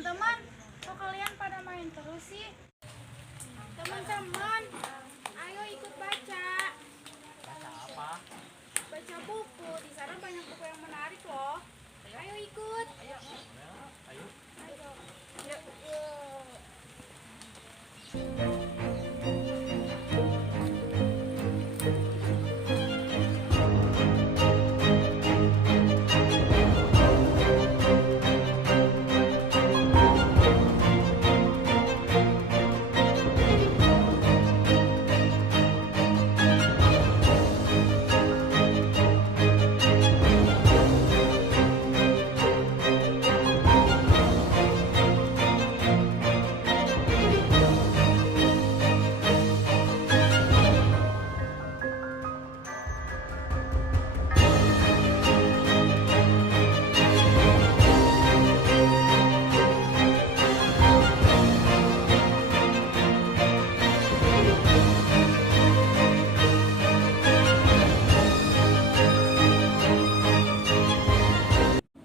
Teman-teman, kok kalian pada main terus sih? Teman-teman, ayo ikut baca. Baca apa? Baca buku, di sana banyak buku yang menarik loh. Ayo ikut. Ayo. Ayo. Ayo. Yuk.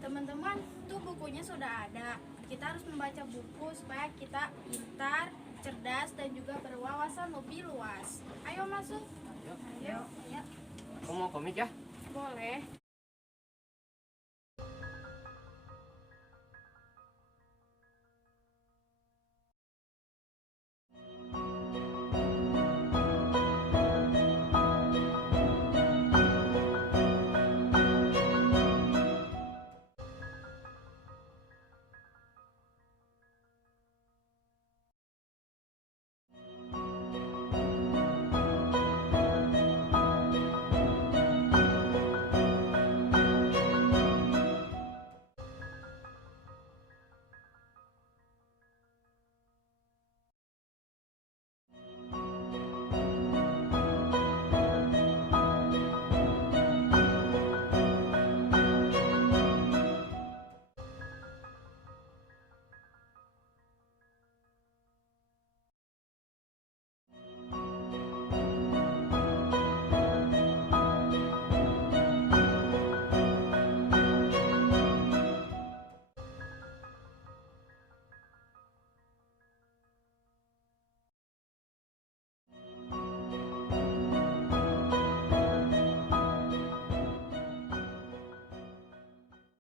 Teman-teman, tuh bukunya sudah ada. Kita harus membaca buku supaya kita pintar, cerdas, dan juga berwawasan lebih luas. Ayo masuk. Ayo. Ayo. Ya. Aku mau komik ya? Boleh.